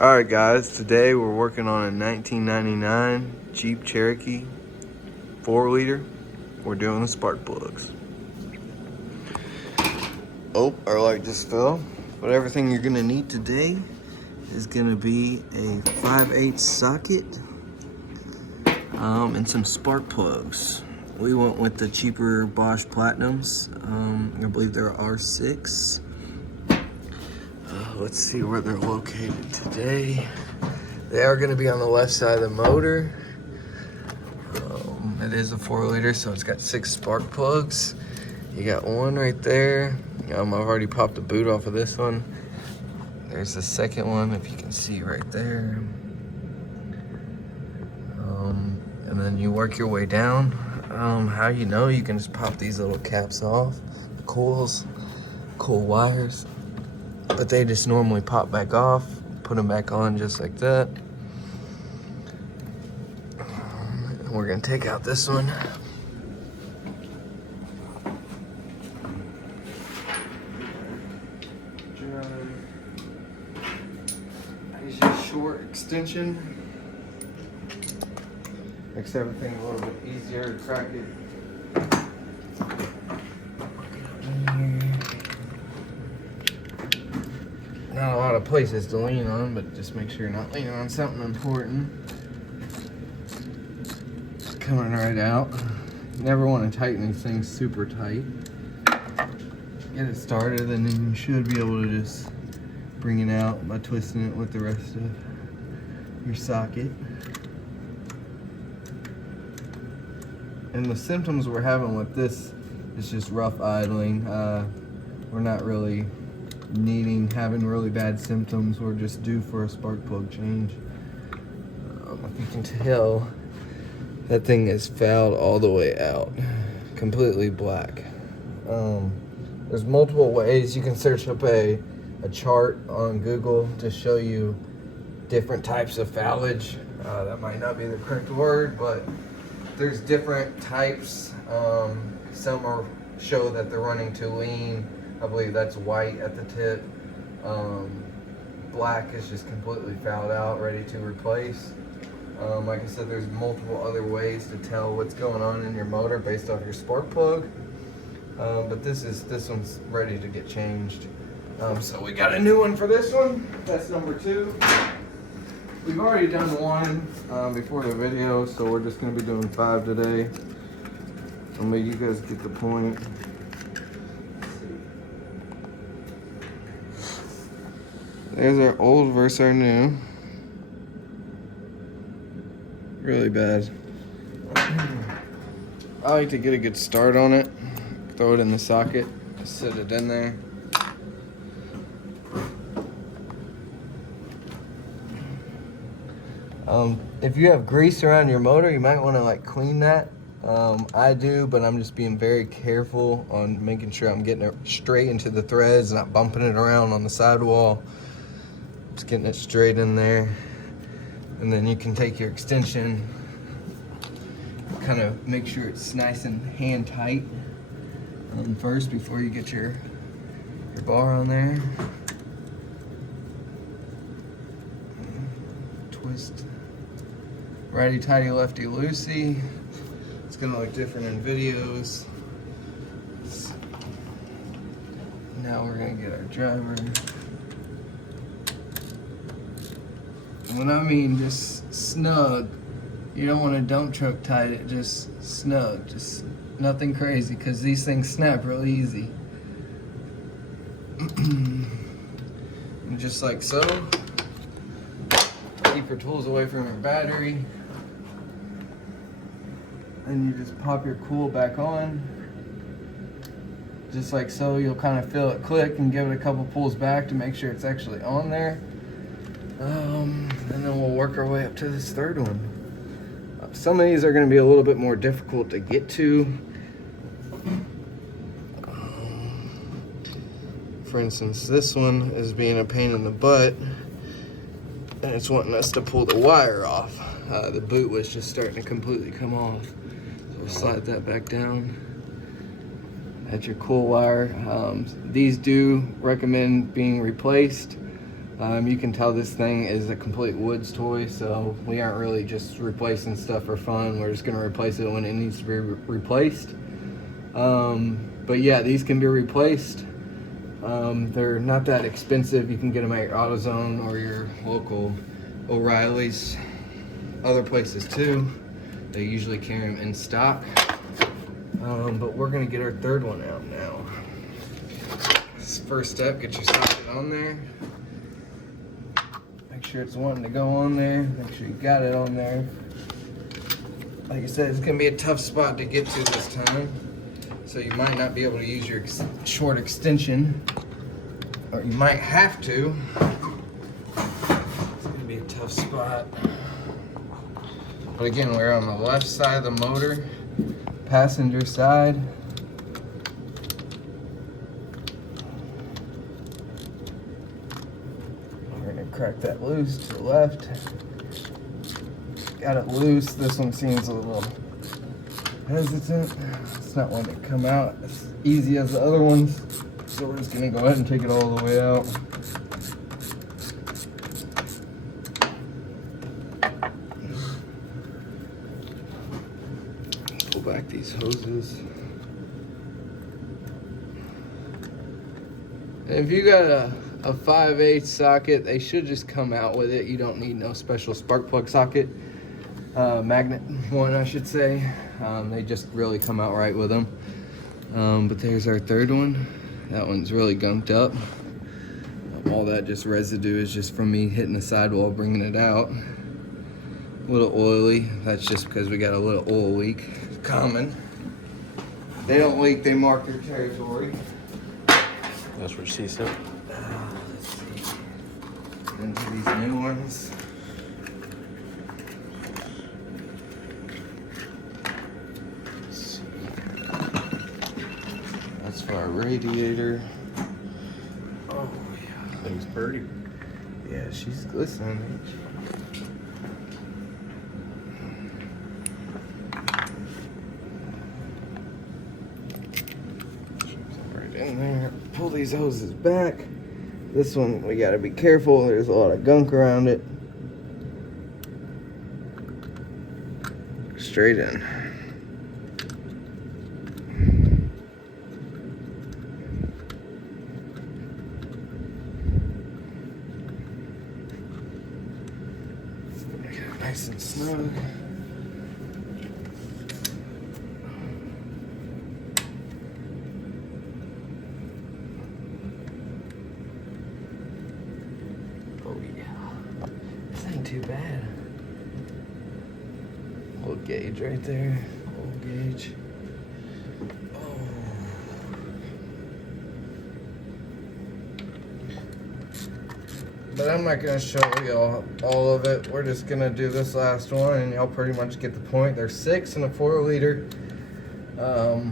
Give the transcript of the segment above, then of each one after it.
Alright guys, today we're working on a 1999 Jeep Cherokee 4-liter. We're doing the spark plugs. Oh, our light just fell. But everything you're gonna need today is gonna be a 5/8 socket and some spark plugs. We went with the cheaper Bosch Platinums. I believe they're R6. Let's see where they're located today. They are going to be on the left side of the motor. It is a 4-liter, so it's got 6 spark plugs. You got one right there. I've already popped the boot off of this one. There's the second one, if you can see right there. And then you work your way down. How you know, you can just pop these little caps off. The coil wires. But they just normally pop back off, put them back on just like that. And we're gonna take out this one. Here's your short extension. Makes everything a little bit easier to crack it. Not a lot of places to lean on, but just make sure you're not leaning on something important. It's coming right out. You never want to tighten these things super tight. Get it started, and then you should be able to just bring it out by twisting it with the rest of your socket. And the symptoms we're having with this is just rough idling. We're not really having really bad symptoms. We're just due for a spark plug change. If you can tell, that thing is fouled all the way out, completely black. There's multiple ways. You can search up a chart on Google to show you different types of foulage. That might not be the correct word, but there's different types. Some show that they're running too lean. I believe that's white at the tip. Black is just completely fouled out, ready to replace. Like I said, there's multiple other ways to tell what's going on in your motor based off your spark plug. But this one's ready to get changed. So we got a new one for this one. That's number 2. We've already done one before the video, so we're just going to be doing 5 today. So maybe you guys get the point. There's our old versus our new. Really bad. I like to get a good start on it. Throw it in the socket. Just sit it in there. If you have grease around your motor, you might want to clean that. I do, but I'm just being very careful on making sure I'm getting it straight into the threads, not bumping it around on the sidewall. Just getting it straight in there. And then you can take your extension, kind of make sure it's nice and hand tight first before you get your bar on there. Twist. Righty tighty, lefty loosey. It's gonna look different in videos. Now we're gonna get our driver. When I mean just snug, you don't want to dump truck tight it, just snug, just nothing crazy, because these things snap really easy. And just like so. Keep your tools away from your battery. And you just pop your cool back on. Just like so. You'll kind of feel it click and give it a couple pulls back to make sure it's actually on there. And then we'll work our way up to this third one. Some of these are going to be a little bit more difficult to get to. For instance, this one is being a pain in the butt, and it's wanting us to pull the wire off. The boot was just starting to completely come off. So we'll slide that back down. That's your cool wire. These do recommend being replaced. You can tell this thing is a complete woods toy, so we aren't really just replacing stuff for fun. We're just going to replace it when it needs to be replaced. But yeah, these can be replaced. They're not that expensive. You can get them at your AutoZone or your local O'Reilly's, other places too. They usually carry them in stock. But we're going to get our third one out now. First step, get your socket on there. Make sure it's wanting to go on there. Make sure you got it on there. Like I said, it's going to be a tough spot to get to this time. So you might not be able to use your short extension. Or you might have to. It's going to be a tough spot. But again, we're on the left side of the motor, passenger side. Crack that loose to the left. Got it loose. This one seems a little hesitant. It's not wanting to come out as easy as the other ones. So we're just going to go ahead and take it all the way out. Pull back these hoses. And if you got a 5/8 socket, they should just come out with it. You don't need no special spark plug socket, magnet one I should say. They just really come out right with them. But there's our third one. That one's really gunked up. All that just residue is just from me hitting the sidewall bringing it out. A little oily. That's just because we got a little oil leak. Common. They don't leak, they mark their territory. That's what she said. Let's see. Into these new ones. That's for our radiator. Oh yeah. Thing's pretty. Yeah, she's glistening. Right in there. Pull these hoses back. This one, we gotta be careful. There's a lot of gunk around it. Straight in. Nice and snug. Too bad. Little gauge right there. Little gauge. Oh. But I'm not gonna show y'all all of it. We're just gonna do this last one, and y'all pretty much get the point. There's 6 and a 4-liter. I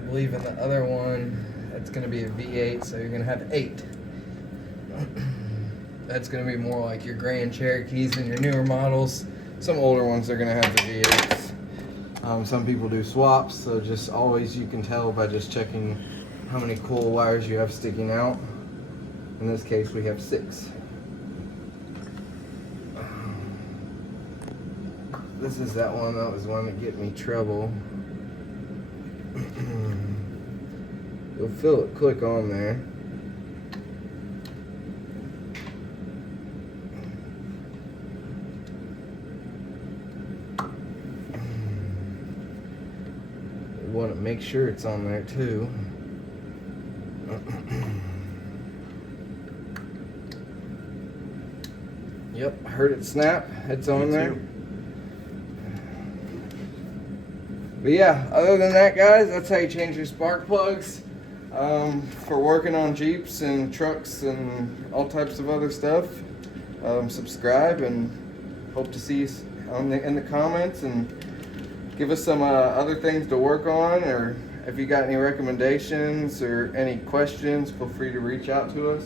believe in the other one, it's gonna be a V8, so you're gonna have 8. That's going to be more like your Grand Cherokees and your newer models. Some older ones are going to have the V8s. Some people do swaps, so just always you can tell by just checking how many coil wires you have sticking out. In this case, we have 6. This is that one that was one that get me trouble. You'll feel it click on there. Want to make sure it's on there too. Yep, heard it snap. It's on there. But yeah, other than that, guys, that's how you change your spark plugs. For working on Jeeps and trucks and all types of other stuff. Subscribe and hope to see you in the comments, and give us some other things to work on, or if you got any recommendations or any questions, feel free to reach out to us.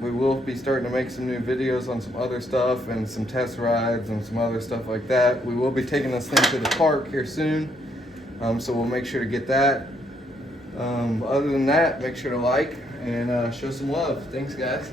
We will be starting to make some new videos on some other stuff and some test rides and some other stuff like that. We will be taking this thing to the park here soon, so we'll make sure to get that. Other than that, make sure to like and show some love. Thanks, guys.